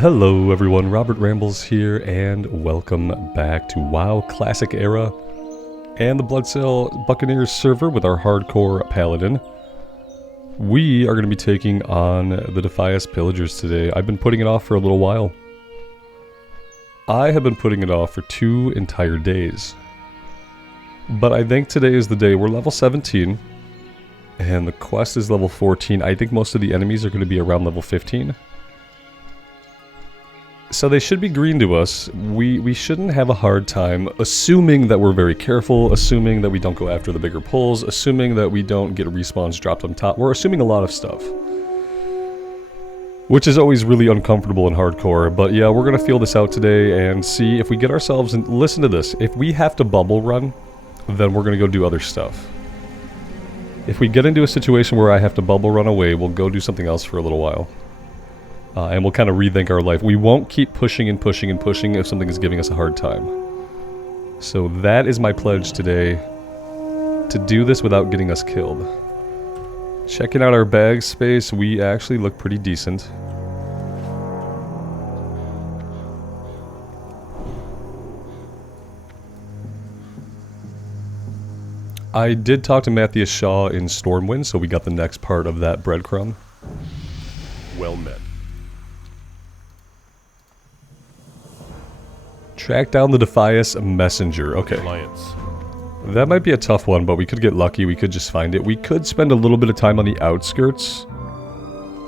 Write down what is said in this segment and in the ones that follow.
Hello everyone, Robert Rambles here, and welcome back to WoW Classic Era and the Bloodsail Buccaneers server with our hardcore Paladin. We are going to be taking on the Defias Pillagers today. I've been putting it off for a little while. I have been putting it off for 2 entire days. But I think today is the day. We're level 17, and the quest is level 14. I think most of the enemies are going to be around level 15. So they should be green to us. We shouldn't have a hard time, assuming that we're very careful, assuming that we don't go after the bigger pulls, assuming that we don't get respawns dropped on top. We're assuming a lot of stuff, which is always really uncomfortable and hardcore. But yeah, we're going to feel this out today and see if we get ourselves in. Listen to this. If we have to bubble run, then we're going to go do other stuff. If we get into a situation where I have to bubble run away, we'll go do something else for a little while. And we'll kind of rethink our life. We won't keep pushing and pushing and pushing if something is giving us a hard time. So that is my pledge today, to do this without getting us killed. Checking out our bag space, we actually look pretty decent. I did talk to Matthias Shaw in Stormwind, so we got the next part of that breadcrumb. Well met. Track down the Defias messenger. Okay. That might be a tough one, but we could get lucky. We could just find it. We could spend a little bit of time on the outskirts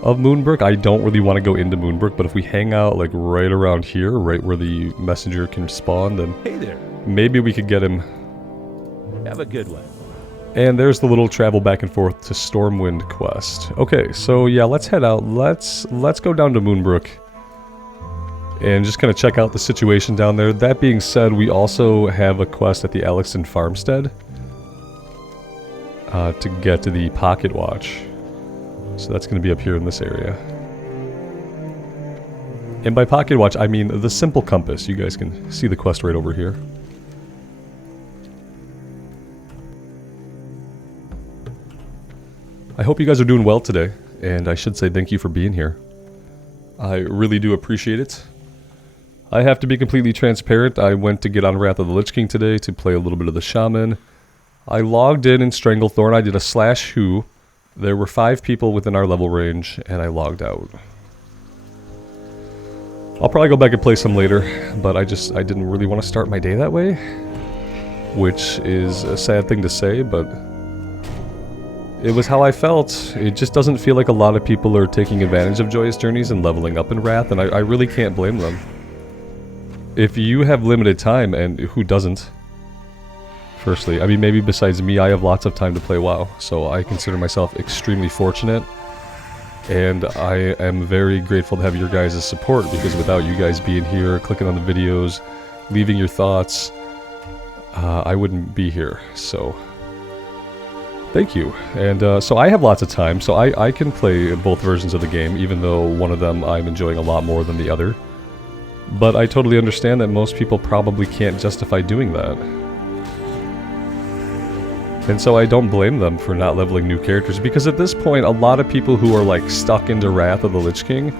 of Moonbrook. I don't really want to go into Moonbrook, but if we hang out like right around here, right where the messenger can spawn, then hey there, maybe we could get him. have a good one. And there's the little travel back and forth to Stormwind quest. Okay, so yeah, let's head out. Let's go down to Moonbrook and just kind of check out the situation down there. That being said, we also have a quest at the Alexton farmstead to get to the pocket watch. So that's going to be up here in this area. And by pocket watch, I mean the simple compass. You guys can see the quest right over here. I hope you guys are doing well today, and I should say thank you for being here. I really do appreciate it. I have to be completely transparent. I went to get on Wrath of the Lich King today to play a little bit of the Shaman. I logged in Stranglethorn. I did a /who. There were 5 people within our level range, and I logged out. I'll probably go back and play some later, but I didn't really want to start my day that way, which is a sad thing to say, but it was how I felt. It just doesn't feel like a lot of people are taking advantage of Joyous Journeys and leveling up in Wrath, and I really can't blame them. If you have limited time, and who doesn't? Firstly, I mean, maybe besides me, I have lots of time to play WoW, so I consider myself extremely fortunate, and I am very grateful to have your guys' support, because without you guys being here, clicking on the videos, leaving your thoughts, I wouldn't be here, so thank you. And so I have lots of time, so I can play both versions of the game, even though one of them I'm enjoying a lot more than the other. But I totally understand that most people probably can't justify doing that. And so I don't blame them for not leveling new characters, because at this point, a lot of people who are like stuck into Wrath of the Lich King,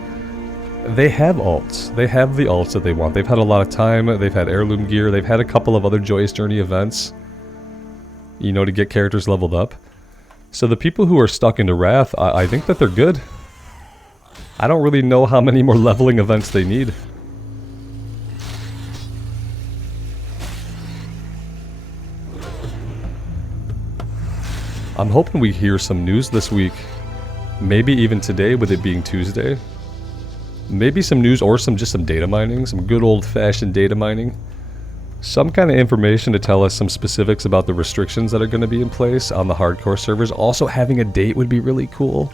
they have alts. They have the alts that they want. They've had a lot of time, they've had heirloom gear, they've had a couple of other Joyous Journey events, you know, to get characters leveled up. So the people who are stuck into Wrath, I think that they're good. I don't really know how many more leveling events they need. I'm hoping we hear some news this week. Maybe even today, with it being Tuesday. Maybe some news or just some data mining, some good old-fashioned data mining. Some kind of information to tell us some specifics about the restrictions that are going to be in place on the hardcore servers. Also, having a date would be really cool.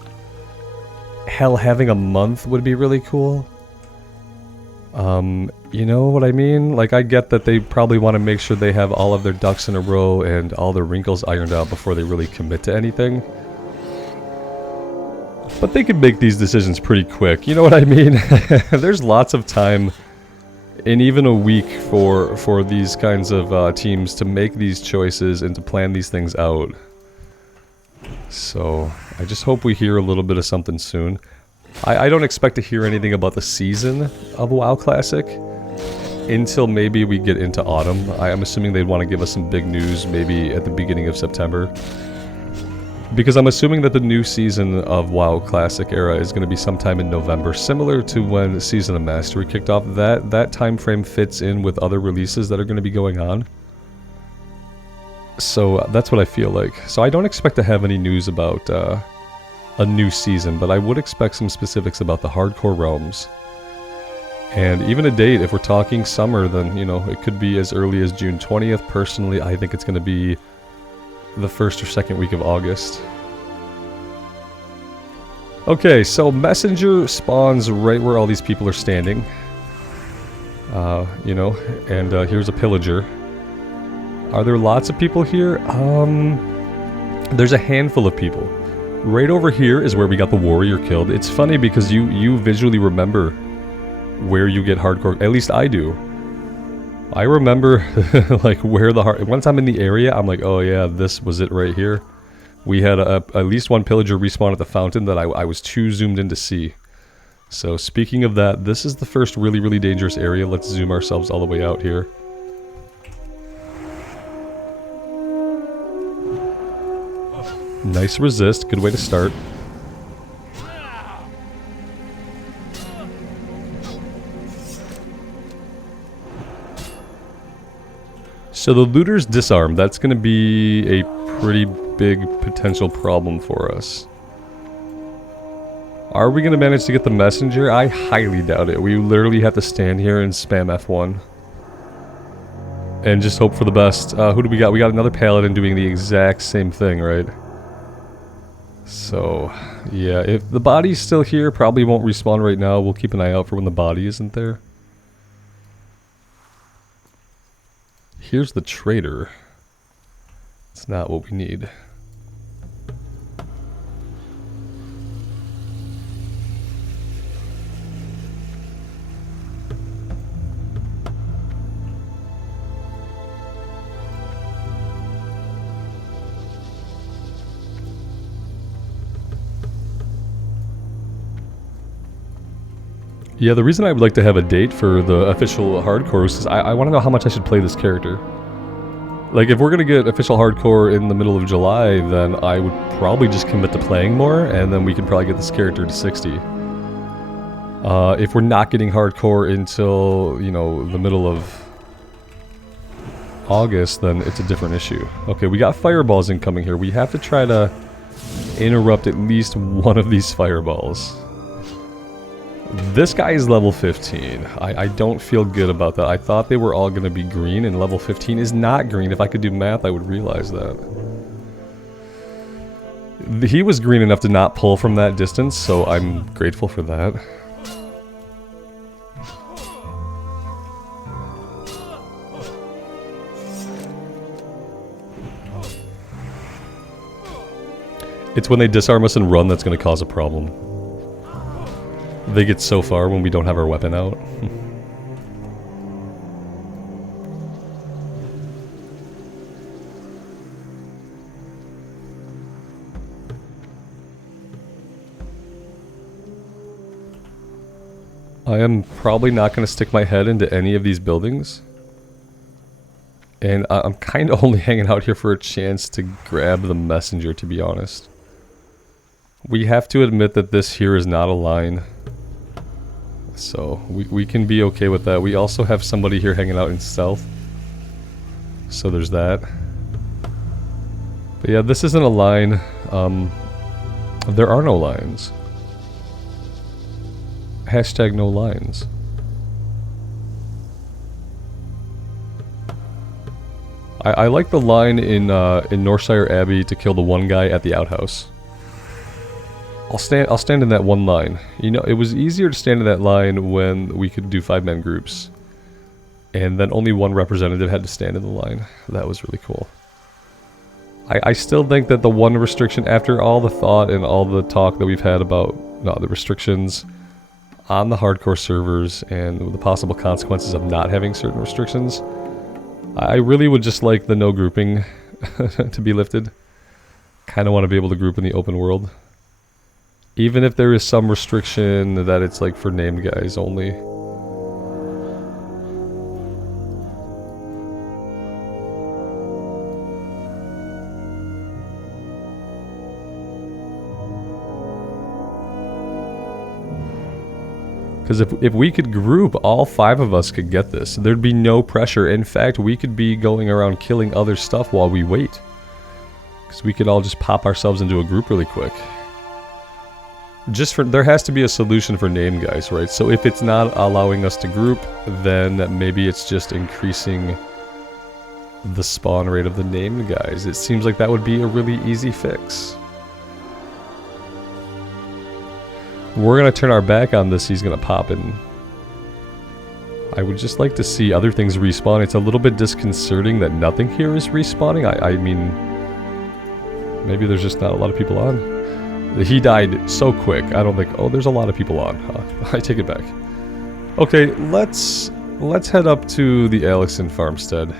Hell, having a month would be really cool. You know what I mean? Like, I get that they probably want to make sure they have all of their ducks in a row and all their wrinkles ironed out before they really commit to anything. But they could make these decisions pretty quick, you know what I mean? There's lots of time, and even a week for these kinds of teams to make these choices and to plan these things out. So I just hope we hear a little bit of something soon. I don't expect to hear anything about the season of WoW Classic until maybe we get into autumn. I'm assuming they'd want to give us some big news maybe at the beginning of September. Because I'm assuming that the new season of WoW Classic era is going to be sometime in November, similar to when Season of Mastery kicked off. That time frame fits in with other releases that are going to be going on. So that's what I feel like. So I don't expect to have any news about a new season, but I would expect some specifics about the hardcore realms. And even a date, if we're talking summer, then, you know, it could be as early as June 20th. Personally, I think it's going to be the first or second week of August. Okay, so Messenger spawns right where all these people are standing. You know, and here's a Pillager. Are there lots of people here? There's a handful of people. Right over here is where we got the warrior killed. It's funny because you visually remember where you get hardcore. At least I do. I remember like where the once I'm in the area, I'm like, oh yeah, this was it right here. We had at least one pillager respawn at the fountain that I was too zoomed in to see. So speaking of that, this is the first really, really dangerous area. Let's zoom ourselves all the way out here. Nice resist, good way to start. So the looters disarm, that's going to be a pretty big potential problem for us. Are we going to manage to get the messenger? I highly doubt it. We literally have to stand here and spam F1. And just hope for the best. Who do we got? We got another paladin doing the exact same thing, right? So, yeah, if the body's still here, probably won't respawn right now. We'll keep an eye out for when the body isn't there. Here's the trader. It's not what we need. Yeah, the reason I would like to have a date for the official hardcore is because I want to know how much I should play this character. Like, if we're going to get official hardcore in the middle of July, then I would probably just commit to playing more, and then we can probably get this character to 60. If we're not getting hardcore until, you know, the middle of August, then it's a different issue. Okay, we got fireballs incoming here. We have to try to interrupt at least one of these fireballs. This guy is level 15. I don't feel good about that. I thought they were all going to be green, and level 15 is not green. If I could do math, I would realize that. He was green enough to not pull from that distance, so I'm grateful for that. It's when they disarm us and run that's going to cause a problem. They get so far when we don't have our weapon out. I am probably not going to stick my head into any of these buildings. And I'm kind of only hanging out here for a chance to grab the messenger, to be honest. We have to admit that this here is not a line. So, we can be okay with that. We also have somebody here hanging out in stealth. So there's that. But yeah, this isn't a line. There are no lines. Hashtag no lines. I like the line in Northshire Abbey to kill the one guy at the outhouse. I'll stand in that one line. You know, it was easier to stand in that line when we could do 5-man groups. And then only one representative had to stand in the line. That was really cool. I still think that the one restriction, after all the thought and all the talk that we've had about the restrictions on the hardcore servers and the possible consequences of not having certain restrictions, I really would just like the no grouping to be lifted. Kind of want to be able to group in the open world. Even if there is some restriction that it's like for named guys only. Because if we could group, all 5 of us could get this. There'd be no pressure. In fact, we could be going around killing other stuff while we wait. Because we could all just pop ourselves into a group really quick. There has to be a solution for name guys, right? So if it's not allowing us to group, then maybe it's just increasing the spawn rate of the named guys. It seems like that would be a really easy fix. We're gonna turn our back on this, he's gonna pop in. I would just like to see other things respawn. It's a little bit disconcerting that nothing here is respawning. I mean, maybe there's just not a lot of people on. He died so quick. I don't think, oh, there's a lot of people on. I take it back. Okay, let's head up to the Alexon farmstead.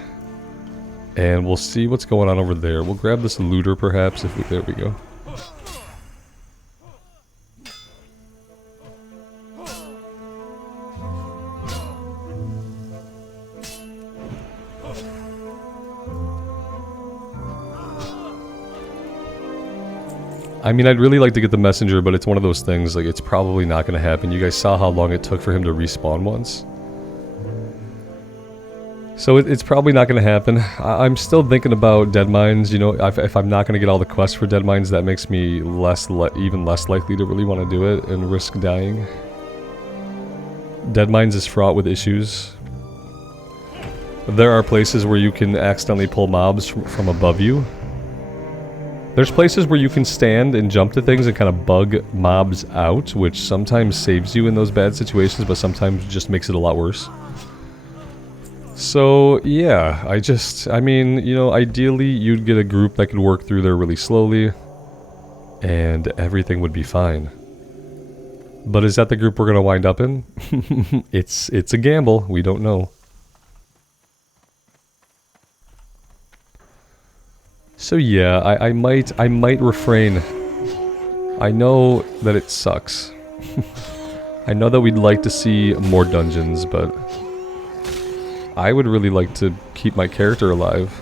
And we'll see what's going on over there. We'll grab this looter perhaps there we go. I mean, I'd really like to get the messenger, but it's one of those things, like, it's probably not going to happen. You guys saw how long it took for him to respawn once. So it's probably not going to happen. I'm still thinking about dead mines. You know, if I'm not going to get all the quests for dead mines, that makes me even less likely to really want to do it and risk dying. Dead mines is fraught with issues. There are places where you can accidentally pull mobs from above you. There's places where you can stand and jump to things and kind of bug mobs out, which sometimes saves you in those bad situations, but sometimes just makes it a lot worse. So, yeah, I mean, you know, ideally you'd get a group that could work through there really slowly, and everything would be fine. But is that the group we're going to wind up in? It's a gamble, we don't know. So yeah, I might refrain. I know that it sucks. I know that we'd like to see more dungeons, but I would really like to keep my character alive.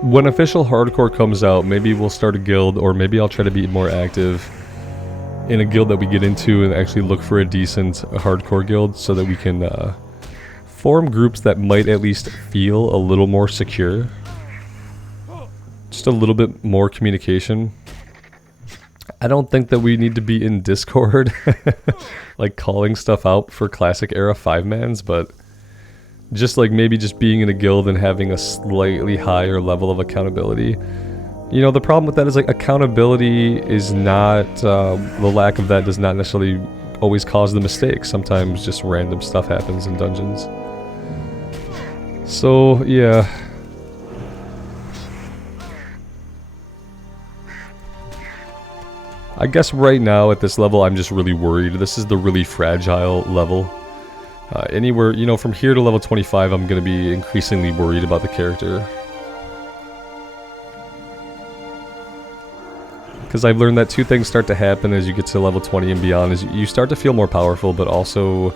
When official hardcore comes out, maybe we'll start a guild, or maybe I'll try to be more active in a guild that we get into and actually look for a decent hardcore guild so that we can form groups that might at least feel a little more secure. Just a little bit more communication. I don't think that we need to be in Discord, like calling stuff out for classic era 5-mans, but just like maybe just being in a guild and having a slightly higher level of accountability. You know, the problem with that is like accountability is not, the lack of that does not necessarily always cause the mistakes. Sometimes just random stuff happens in dungeons. So, yeah. I guess right now at this level I'm just really worried. This is the really fragile level. Anywhere, you know, from here to level 25, I'm going to be increasingly worried about the character. Because I've learned that 2 things start to happen as you get to level 20 and beyond. Is you start to feel more powerful, but also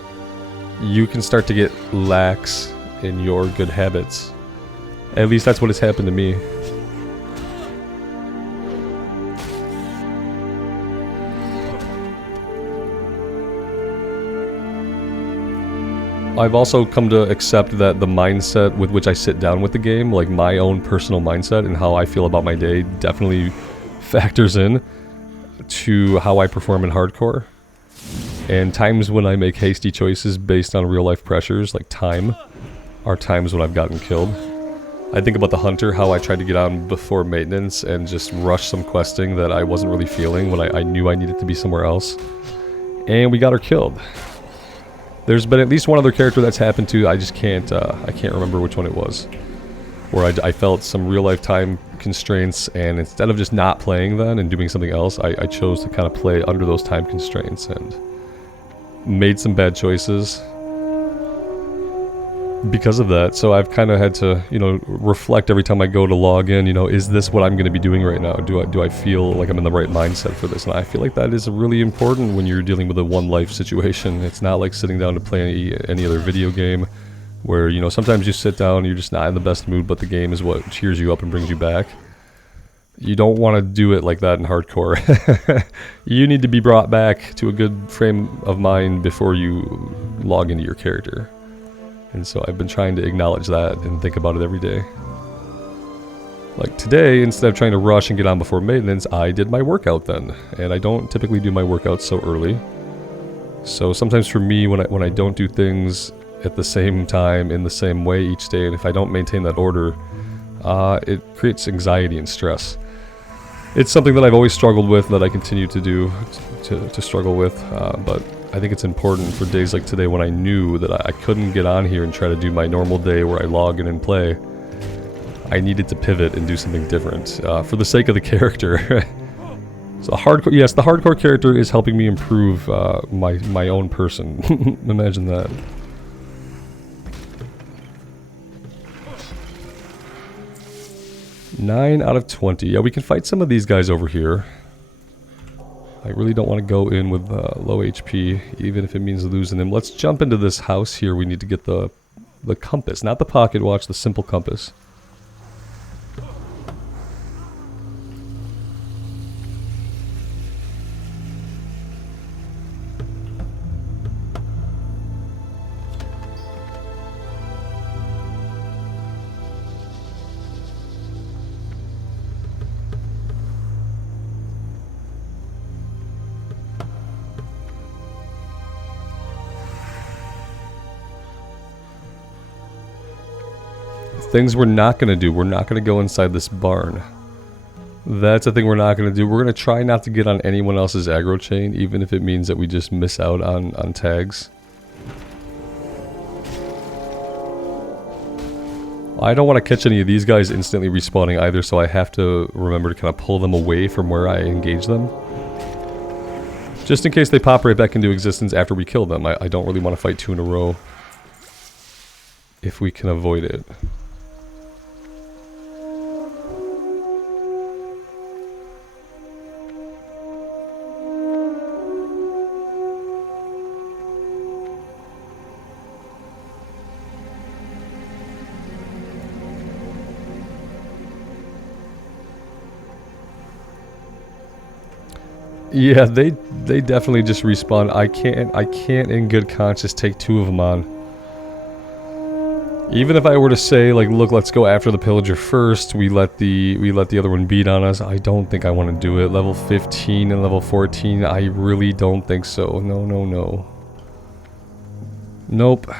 you can start to get lax in your good habits. At least that's what has happened to me. I've also come to accept that the mindset with which I sit down with the game, like my own personal mindset and how I feel about my day, definitely factors in to how I perform in hardcore. And times when I make hasty choices based on real life pressures, like time, are times when I've gotten killed. I think about the hunter, how I tried to get on before maintenance and just rush some questing that I wasn't really feeling when I knew I needed to be somewhere else. And we got her killed. There's been at least one other character that's happened to. I just can't, I can't remember which one it was. Where I felt some real life time constraints, and instead of just not playing then and doing something else, I chose to kind of play under those time constraints and made some bad choices because of that. So I've kind of had to, you know, reflect every time I go to log in, you know, is this what I'm going to be doing right now? Do I feel like I'm in the right mindset for this? And I feel like that is really important when you're dealing with a one life situation. It's not like sitting down to play any other video game where, you know, sometimes you sit down and you're just not in the best mood, but the game is what cheers you up and brings you back. You don't want to do it like that in hardcore. You need to be brought back to a good frame of mind before you log into your character. And so I've been trying to acknowledge that and think about it every day. Like today, instead of trying to rush and get on before maintenance, I did my workout then. And I don't typically do my workouts so early. So sometimes for me, when I don't do things at the same time, in the same way each day, and if I don't maintain that order, it creates anxiety and stress. It's something that I've always struggled with, that I continue to do, to struggle with, but I think it's important for days like today when I knew that I couldn't get on here and try to do my normal day where I log in and play. I needed to pivot and do something different, for the sake of the character. So hardcore, yes, the hardcore character is helping me improve my own person. Imagine that. Nine out of 20. Yeah, we can fight some of these guys over here. I really don't want to go in with low HP, even if it means losing him. Let's jump into this house here. We need to get the compass, not the pocket watch, the simple compass. Things we're not going to do. We're not going to go inside this barn. That's the thing we're not going to do. We're going to try not to get on anyone else's aggro chain, even if it means that we just miss out on tags. I don't want to catch any of these guys instantly respawning either, so I have to remember to kind of pull them away from where I engage them. Just in case they pop right back into existence after we kill them. I don't really want to fight two in a row if we can avoid it. Yeah, they definitely just respawn. I can't in good conscience take two of them on. Even if I were to say, like, look, let's go after the pillager first, we let the other one beat on us, I don't think I want to do it. Level 15 and level 14, I really don't think so. No, no, no. Nope.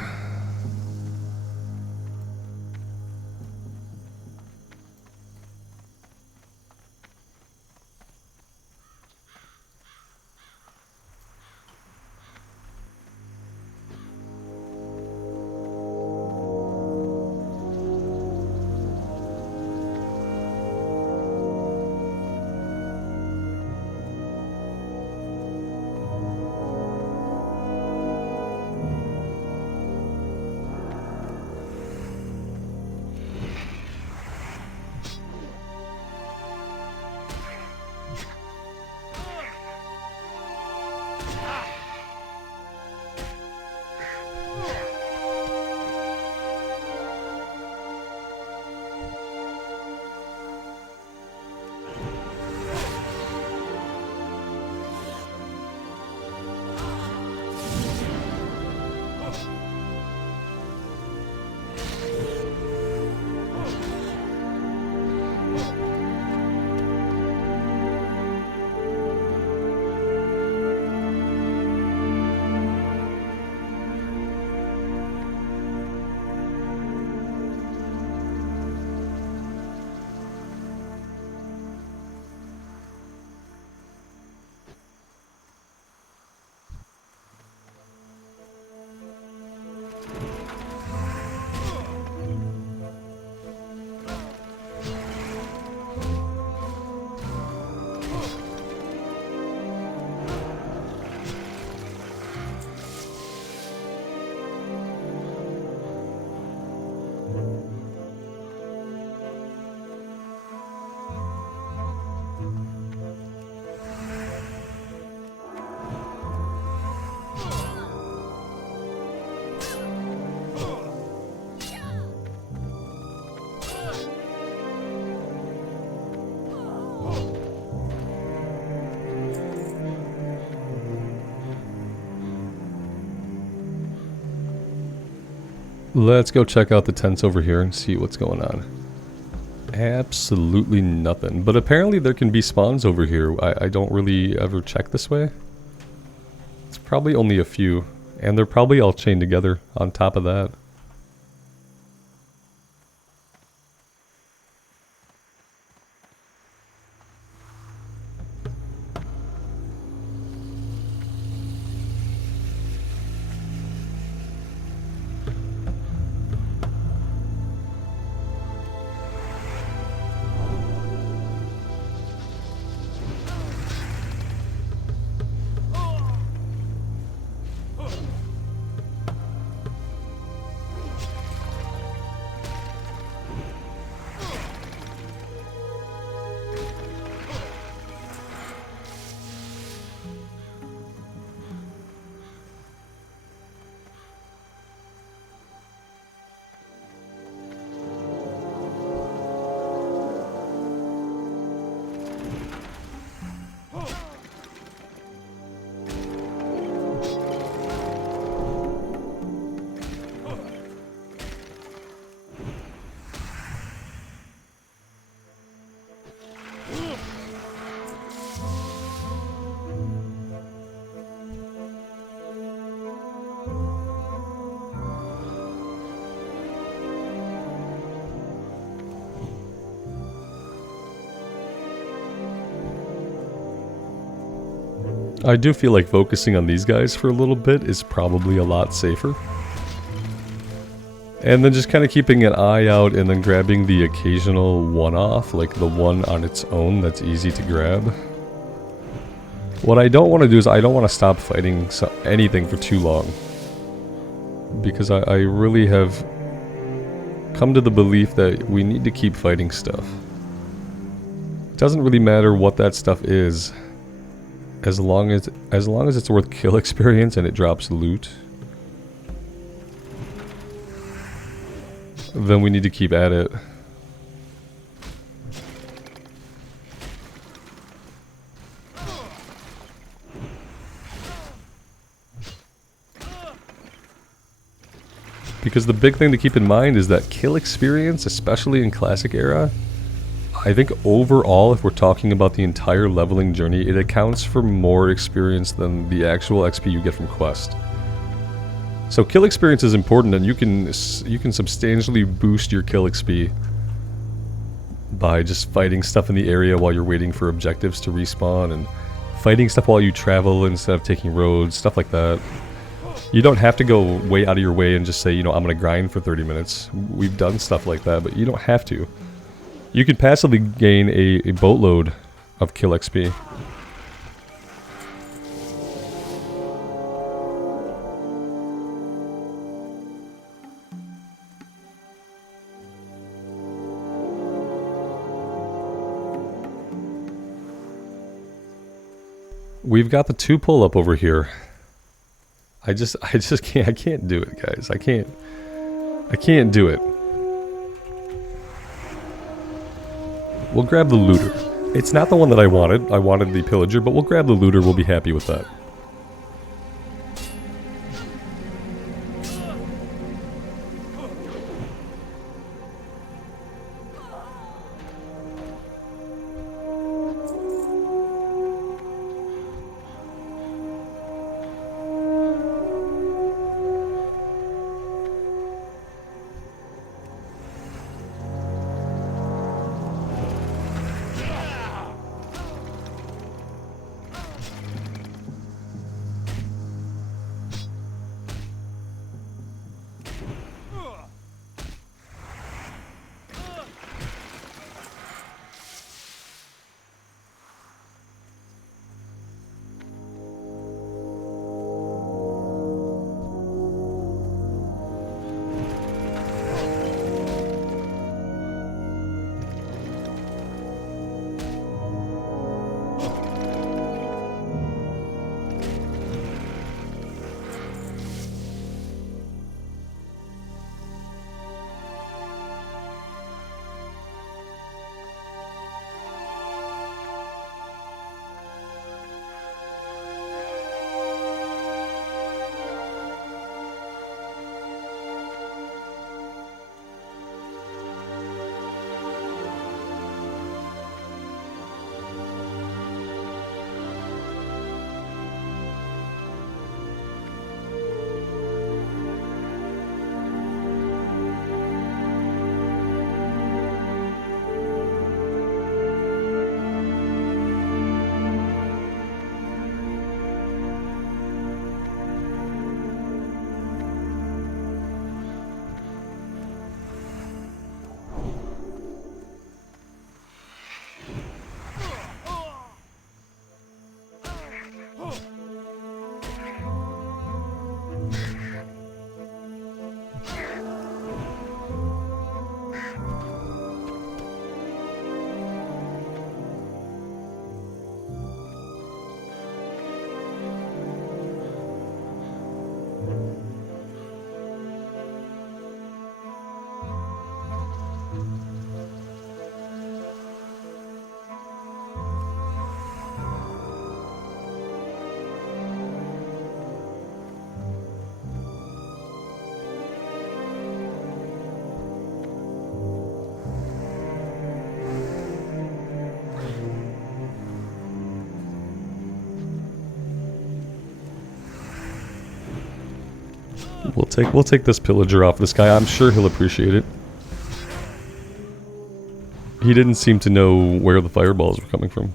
Let's go check out the tents over here and see what's going on. Absolutely nothing. But apparently there can be spawns over here. I don't really ever check this way. It's probably only a few. And they're probably all chained together on top of that. I do feel like focusing on these guys for a little bit is probably a lot safer. And then just kind of keeping an eye out and then grabbing the occasional one-off, like the one on its own that's easy to grab. What I don't want to do is I don't want to stop fighting anything for too long. Because I really have come to the belief that we need to keep fighting stuff. It doesn't really matter what that stuff is. As long as it's worth kill experience and it drops loot, then we need to keep at it. Because the big thing to keep in mind is that kill experience, especially in Classic era, I think overall, if we're talking about the entire leveling journey, it accounts for more experience than the actual XP you get from Quest. So kill experience is important, and you can substantially boost your kill XP by just fighting stuff in the area while you're waiting for objectives to respawn, and fighting stuff while you travel instead of taking roads, stuff like that. You don't have to go way out of your way and just say, you know, I'm gonna grind for 30 minutes. We've done stuff like that, but you don't have to. You can passively gain a boatload of kill XP. We've got the 2 pull-up over here. I just can't, I can't do it, guys. I can't do it. We'll grab the looter. It's not the one that I wanted. I wanted the pillager, but we'll grab the looter. We'll be happy with that. We'll take this pillager off this guy. I'm sure he'll appreciate it. He didn't seem to know where the fireballs were coming from.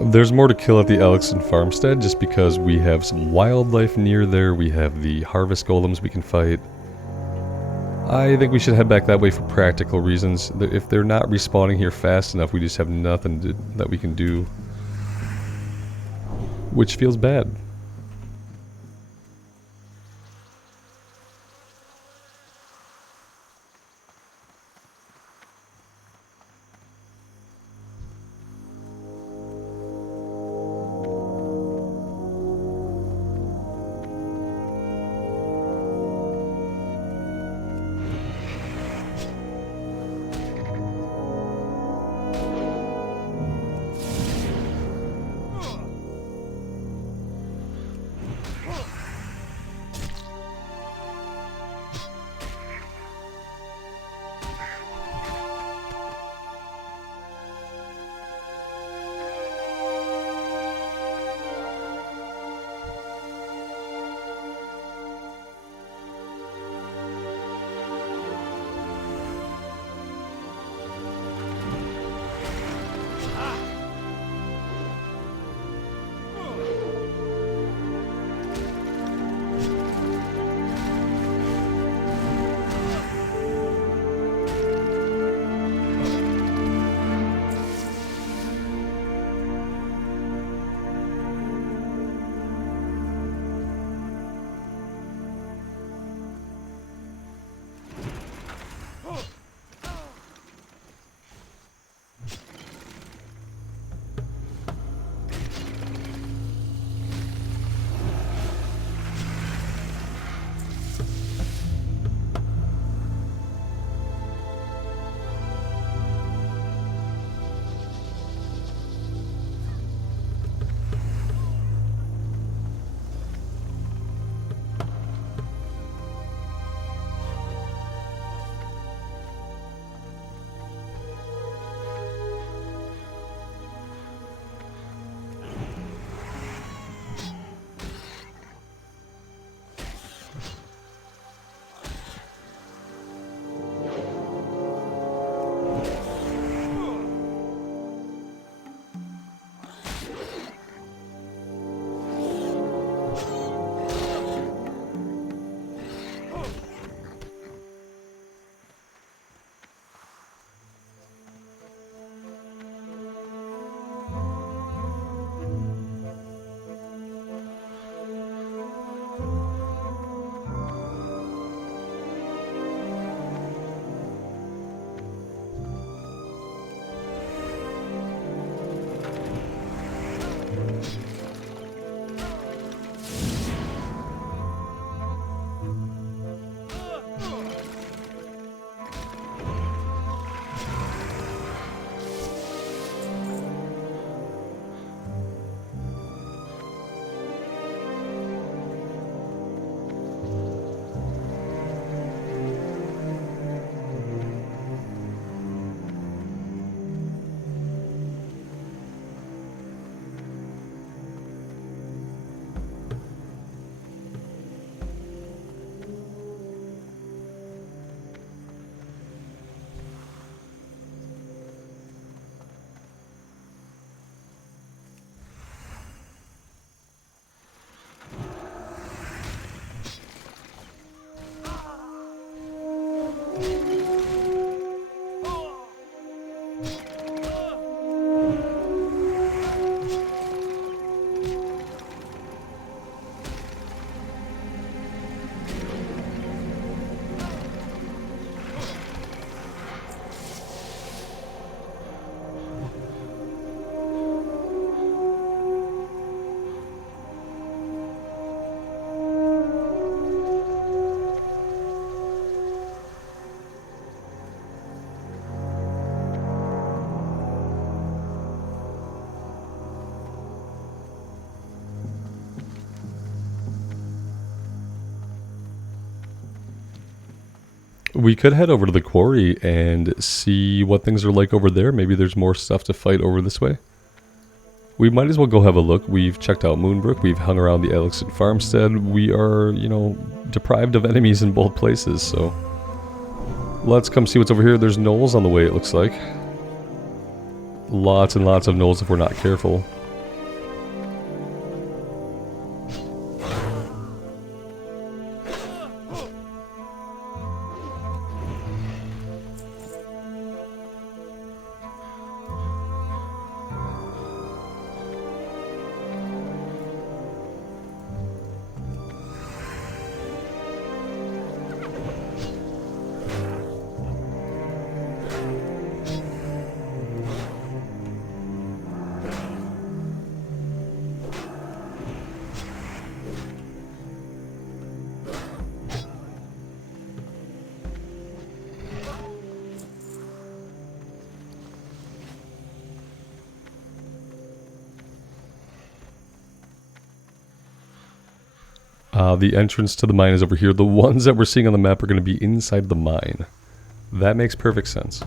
There's more to kill at the Elixon farmstead just because we have some wildlife near there. We have the harvest golems we can fight. I think we should head back that way for practical reasons. If they're not respawning here fast enough, we just have nothing that we can do. Which feels bad. We could head over to the quarry and see what things are like over there. Maybe there's more stuff to fight over this way. We might as well go have a look. We've checked out Moonbrook. We've hung around the Elixir farmstead. We are, you know, deprived of enemies in both places, so... Let's come see what's over here. There's gnolls on the way, it looks like. Lots and lots of gnolls if we're not careful. The entrance to the mine is over here. The ones that we're seeing on the map are going to be inside the mine. That makes perfect sense.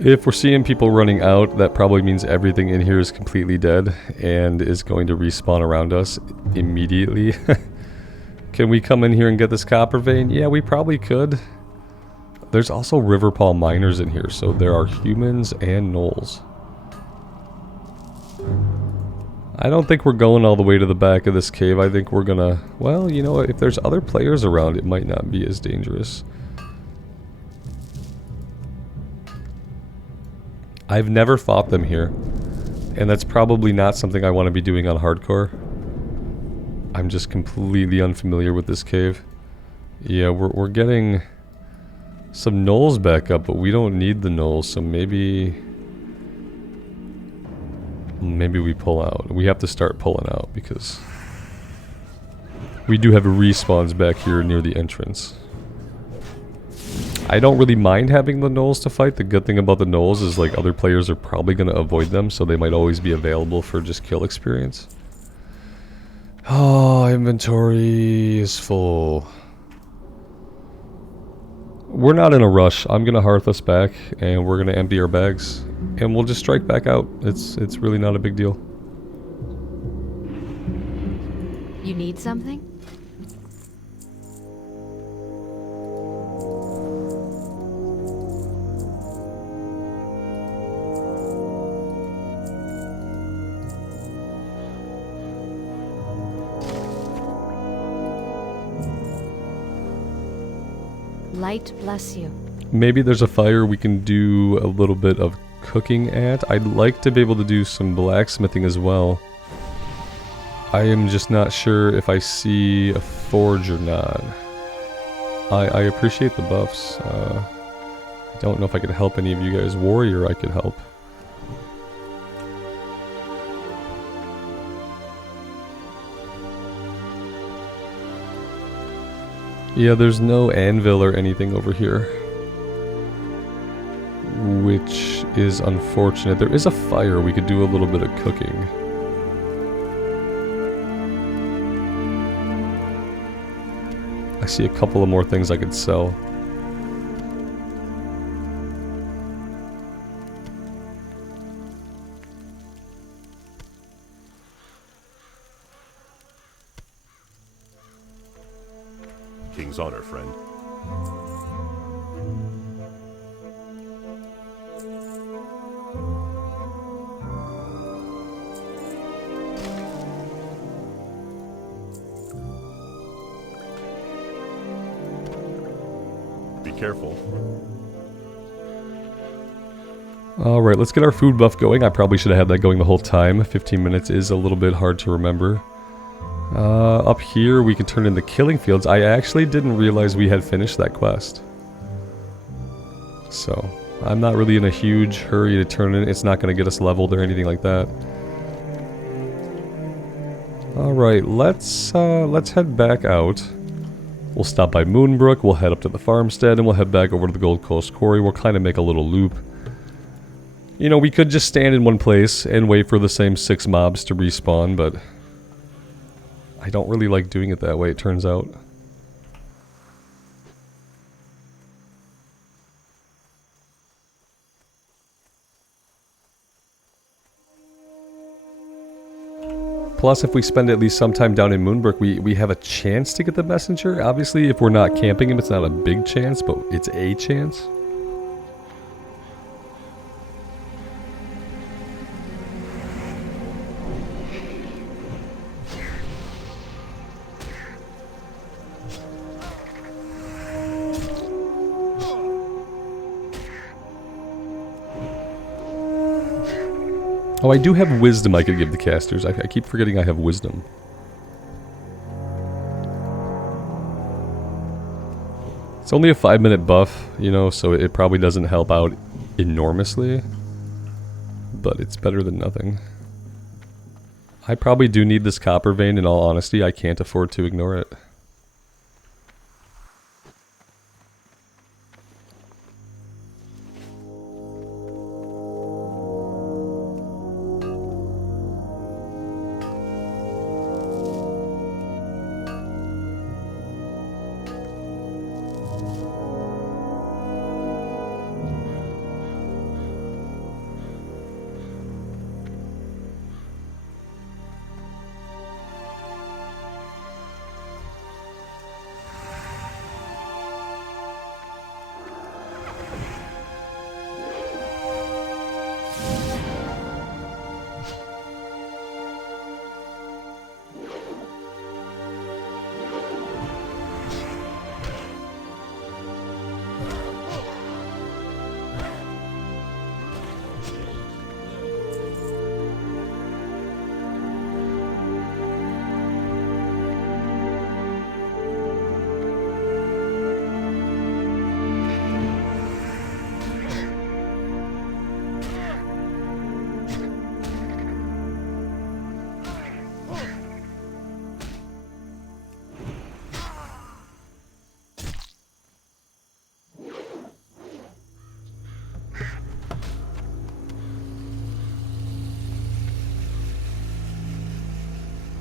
If we're seeing people running out, that probably means everything in here is completely dead and is going to respawn around us immediately. Can we come in here and get this copper vein? Yeah, we probably could. There's also Riverpaw miners in here, so there are humans and gnolls. I don't think we're going all the way to the back of this cave. I think we're gonna... Well, you know what? If there's other players around, it might not be as dangerous. I've never fought them here, and that's probably not something I want to be doing on hardcore. I'm just completely unfamiliar with this cave. Yeah, we're getting some gnolls back up, but we don't need the gnolls, so maybe we pull out. We have to start pulling out because we do have respawns back here near the entrance. I don't really mind having the gnolls to fight. The good thing about the gnolls is like other players are probably going to avoid them, so they might always be available for just kill experience. Oh, inventory is full. We're not in a rush. I'm going to hearth us back and we're going to empty our bags and we'll just strike back out. It's really not a big deal. You need something? Light bless you. Maybe there's a fire we can do a little bit of cooking at. I'd like to be able to do some blacksmithing as well. I am just not sure if I see a forge or not. I appreciate the buffs. I don't know if I could help any of you guys. Warrior I could help. Yeah, there's no anvil or anything over here, which is unfortunate. There is a fire. We could do a little bit of cooking. I see a couple of more things I could sell. King's honor, friend. careful. Alright, let's get our food buff going. I probably should have had that going the whole time. 15 minutes is a little bit hard to remember. Up here we can turn in the killing fields. I actually didn't realize we had finished that quest. So, I'm not really in a huge hurry to turn it in. It's not going to get us leveled or anything like that. Alright, let's head back out. We'll stop by Moonbrook, we'll head up to the farmstead, and we'll head back over to the Gold Coast Quarry. We'll kind of make a little loop. You know, we could just stand in one place and wait for the same 6 mobs to respawn, but I don't really like doing it that way, it turns out. Plus, if we spend at least some time down in Moonbrook, we have a chance to get the messenger. Obviously, if we're not camping him, it's not a big chance, but it's a chance. Oh, I do have wisdom I could give the casters. I keep forgetting I have wisdom. It's only a 5-minute buff, you know, so it probably doesn't help out enormously. But it's better than nothing. I probably do need this copper vein, in all honesty. I can't afford to ignore it.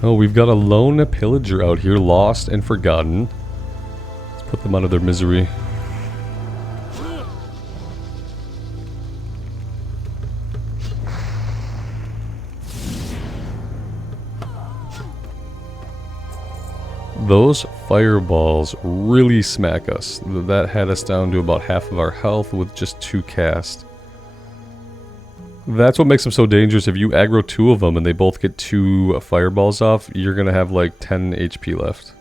Oh, we've got a lone pillager out here, lost and forgotten. Let's put them out of their misery. Those fireballs really smack us. That had us down to about half of our health with just 2 casts. That's what makes them so dangerous. If you aggro 2 of them and they both get 2 fireballs off, you're going to have like 10 HP left.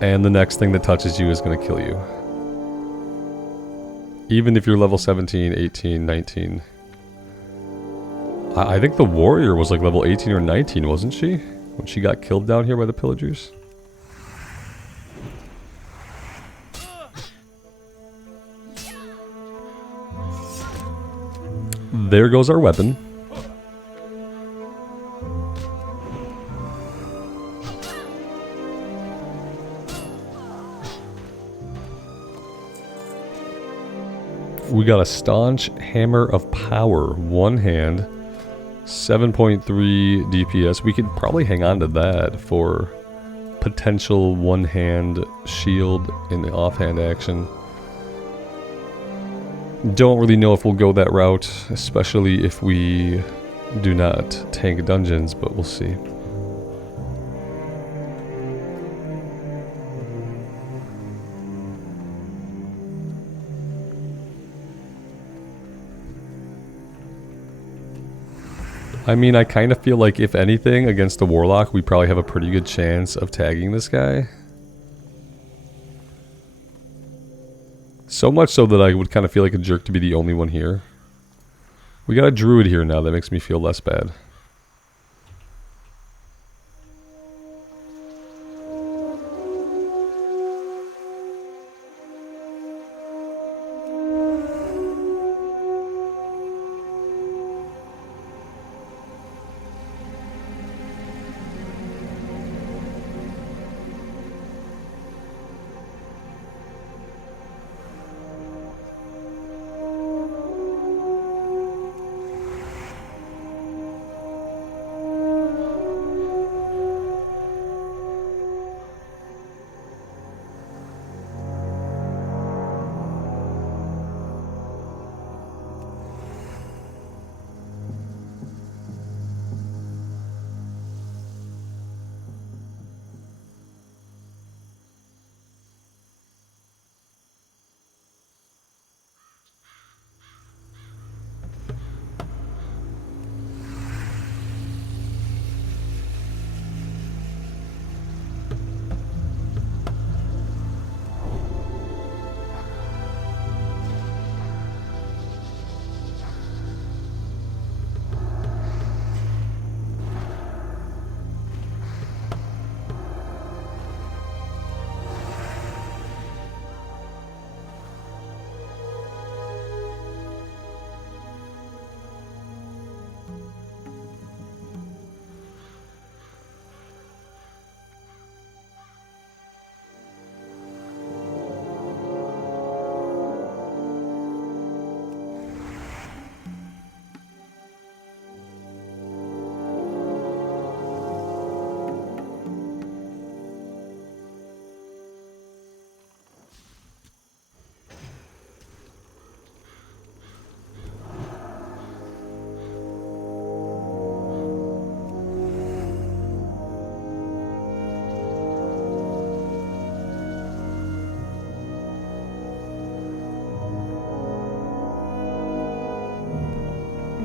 And the next thing that touches you is going to kill you. Even if you're level 17, 18, 19. I think the warrior was like level 18 or 19, wasn't she? When she got killed down here by the pillagers. There goes our weapon. We got a staunch hammer of power, 1 hand, 7.3 DPS. We could probably hang on to that for potential 1-hand shield in the offhand action. Don't really know if we'll go that route, especially if we do not tank dungeons, but we'll see. I mean, I kind of feel like if anything, against the warlock, we probably have a pretty good chance of tagging this guy. So much so that I would kind of feel like a jerk to be the only one here. We got a druid here now, that makes me feel less bad.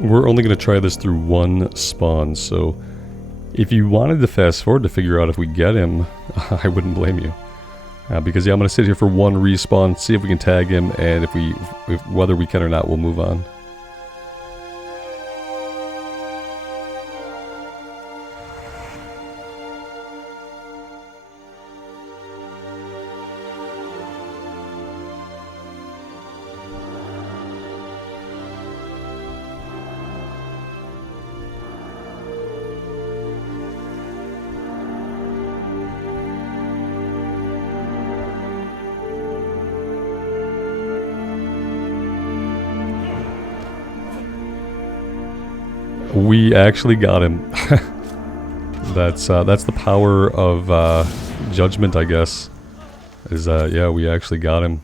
We're only going to try this through one spawn, so if you wanted to fast forward to figure out if we get him, I wouldn't blame you. Because yeah, I'm going to sit here for one respawn, see if we can tag him, and whether we can or not, we'll move on. We actually got him. That's the power of judgment, I guess. Yeah, we actually got him.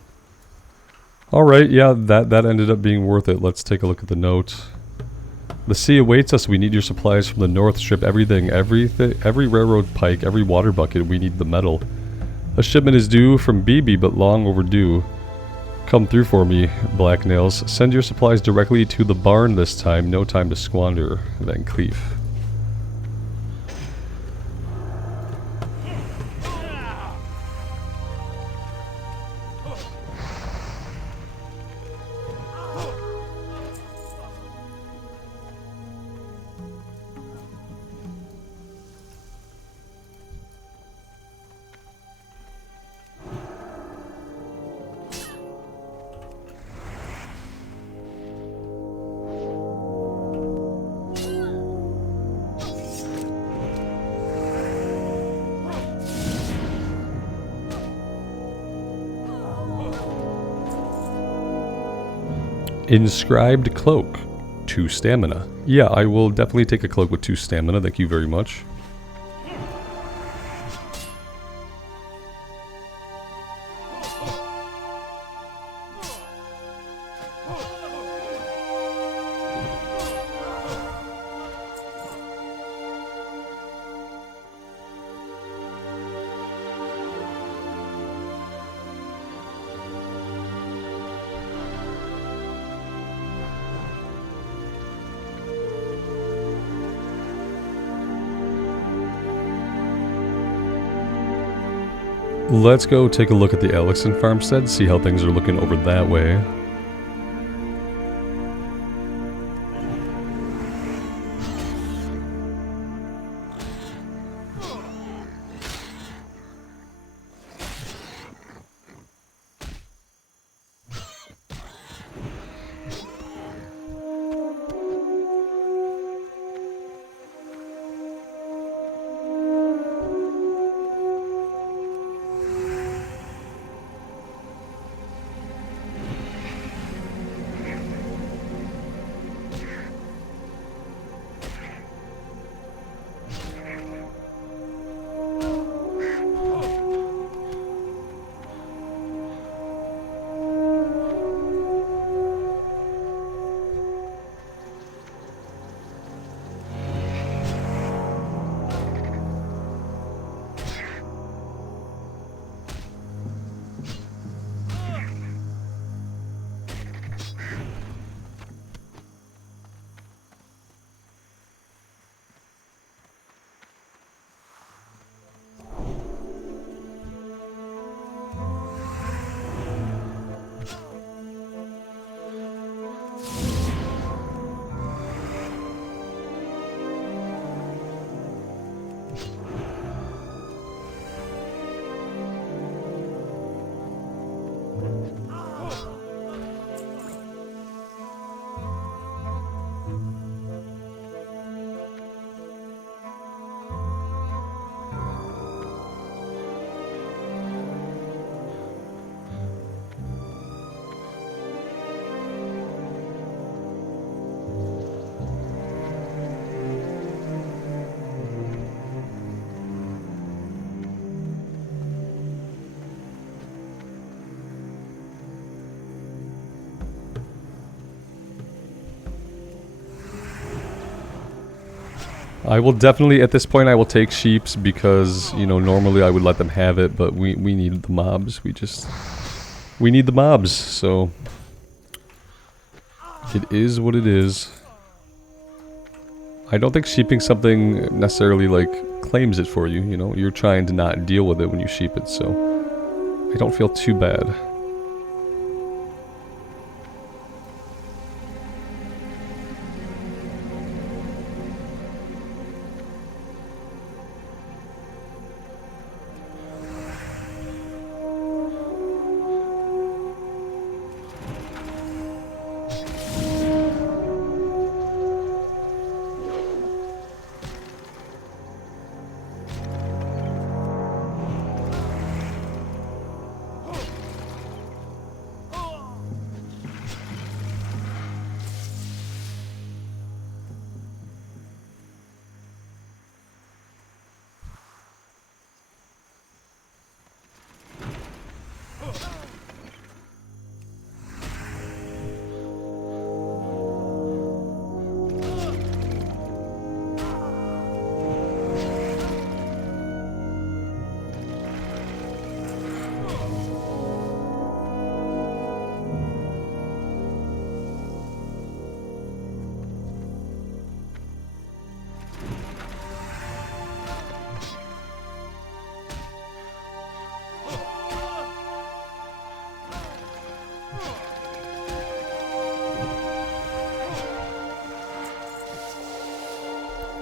All right, yeah, that ended up being worth it. Let's take a look at the note. The sea awaits us. We need your supplies from the north. Ship everything, every railroad pike, every water bucket. We need the metal. A shipment is due from BB, but long overdue. Come through for me, Black Nails. Send your supplies directly to the barn this time. No time to squander. Van Cleef. Inscribed cloak. 2 stamina. Yeah, I will definitely take a cloak with 2 stamina. Thank you very much. Let's go take a look at the Elixir farmstead, see how things are looking over that way. I will definitely, at this point, I will take sheeps because, you know, normally I would let them have it, but we need the mobs. We need the mobs, so it is what it is. I don't think sheeping something necessarily, like, claims it for you, you know? You're trying to not deal with it when you sheep it, so I don't feel too bad.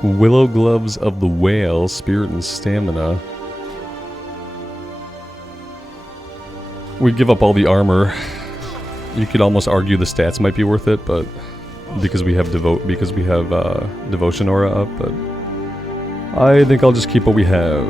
Willow Gloves of the Whale, Spirit and Stamina. We give up all the armor. You could almost argue the stats might be worth it, but because we have Devotion Aura up, but I think I'll just keep what we have.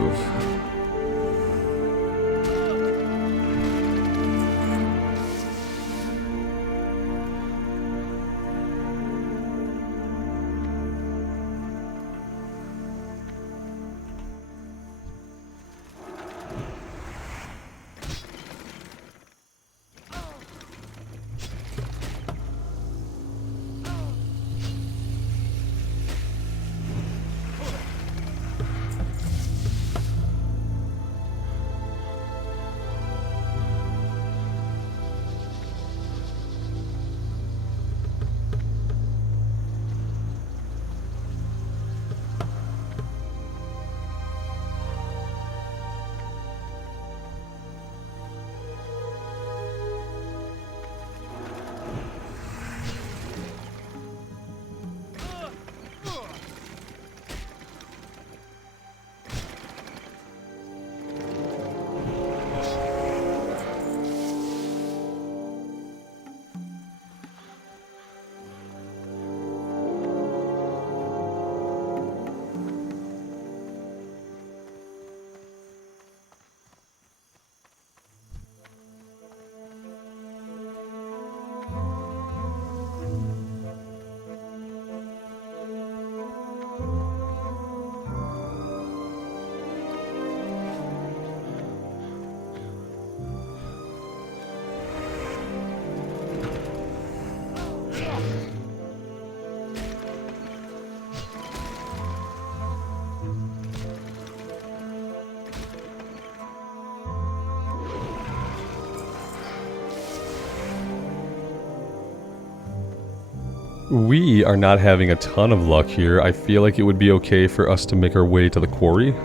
We are not having a ton of luck here. I feel like it would be okay for us to make our way to the quarry.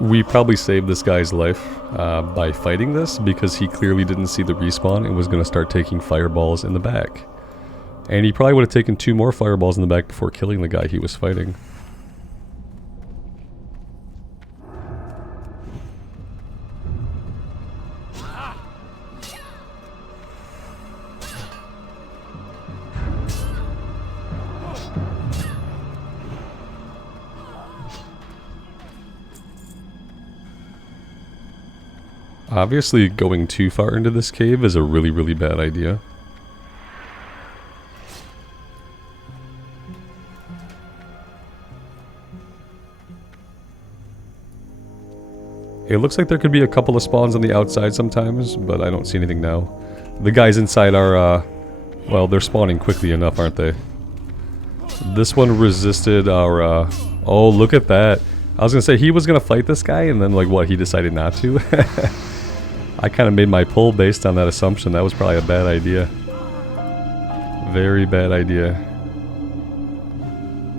We probably saved this guy's life by fighting this because he clearly didn't see the respawn and was going to start taking fireballs in the back. And he probably would have taken 2 more fireballs in the back before killing the guy he was fighting. Obviously, going too far into this cave is a really, really bad idea. It looks like there could be a couple of spawns on the outside sometimes, but I don't see anything now. The guys inside are, well, they're spawning quickly enough, aren't they? This one resisted our, oh, look at that. I was gonna say he was gonna fight this guy, and then, like, what, he decided not to? I kind of made my pull based on that assumption. That was probably a bad idea. Very bad idea.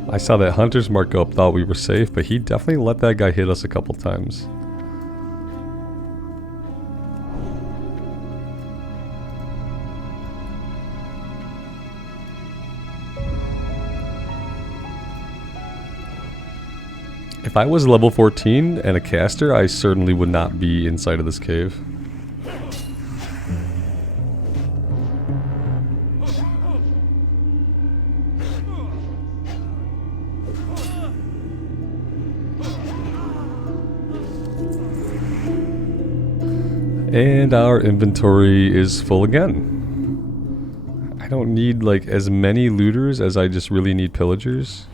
I saw that hunter's mark go up, thought we were safe, but he definitely let that guy hit us a couple times. If I was level 14 and a caster, I certainly would not be inside of this cave. And our inventory is full again. I don't need like as many looters as I just really need pillagers.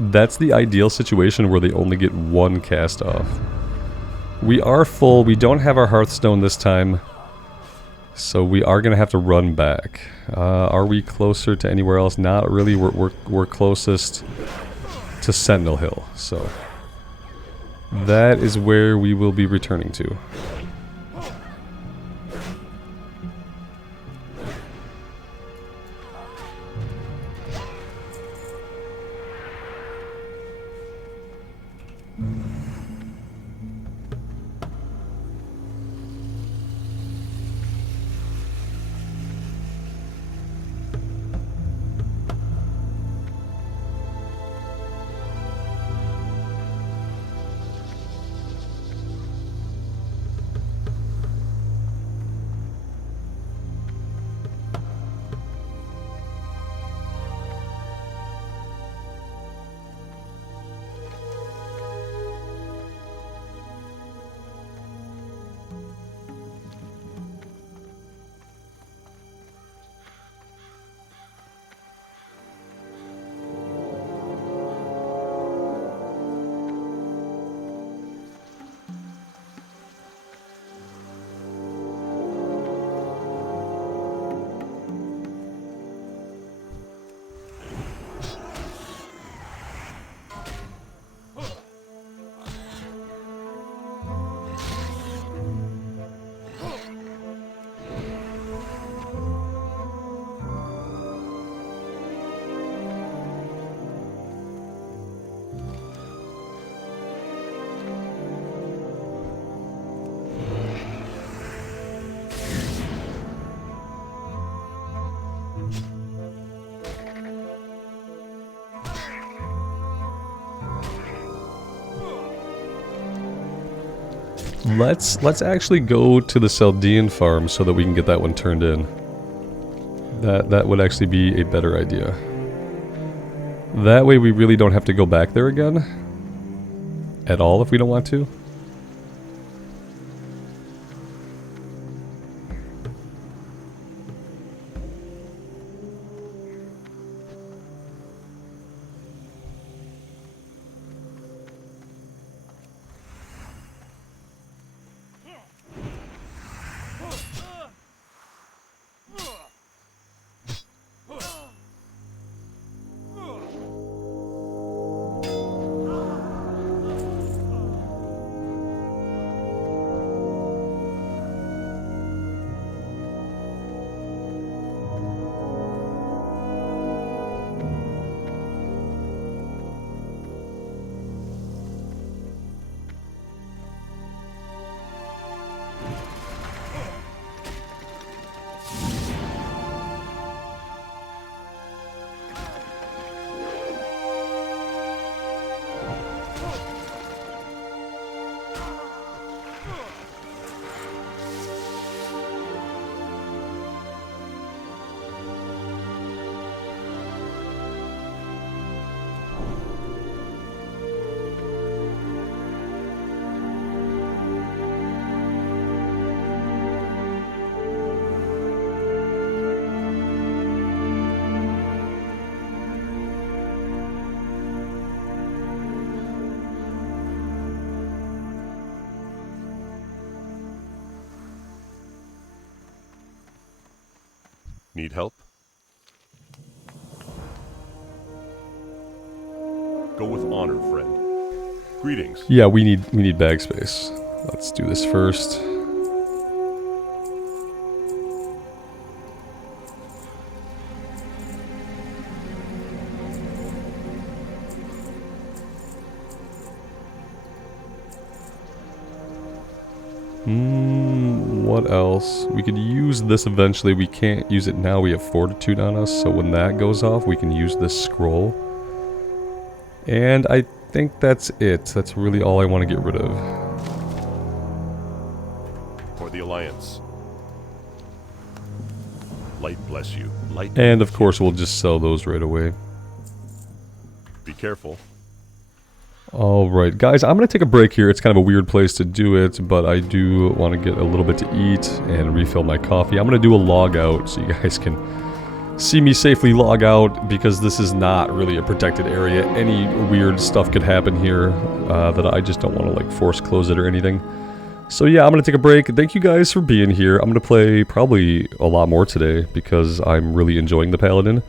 That's the ideal situation where they only get 1 cast off. We are full. We don't have our Hearthstone this time. So we are going to have to run back. Are we closer to anywhere else? Not really. We're closest to Sentinel Hill. So that is where we will be returning to. let's actually go to the Chaldean farm so that we can get that one turned in. That would actually be a better idea. That way we really don't have to go back there again. At all if we don't want to. Need help? Go with honor, friend. Greetings. Yeah, we need bag space. Let's do this first. What else? We could use this eventually. We can't use it now. We have fortitude on us, so when that goes off, we can use this scroll. And I think that's it. That's really all I want to get rid of. For the Alliance. Light bless you. Light. And of course, we'll just sell those right away. Be careful. Alright, guys, I'm going to take a break here. It's kind of a weird place to do it, but I do want to get a little bit to eat and refill my coffee. I'm going to do a log out so you guys can see me safely log out, because this is not really a protected area. Any weird stuff could happen here that I just don't want to like force close it or anything. So yeah, I'm going to take a break. Thank you guys for being here. I'm going to play probably a lot more today because I'm really enjoying the Paladin.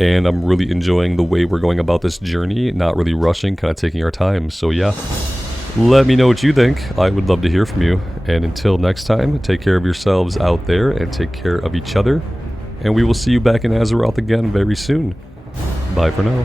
And I'm really enjoying the way we're going about this journey, not really rushing, kind of taking our time. So yeah, let me know what you think. I would love to hear from you. And until next time, take care of yourselves out there and take care of each other. And we will see you back in Azeroth again very soon. Bye for now.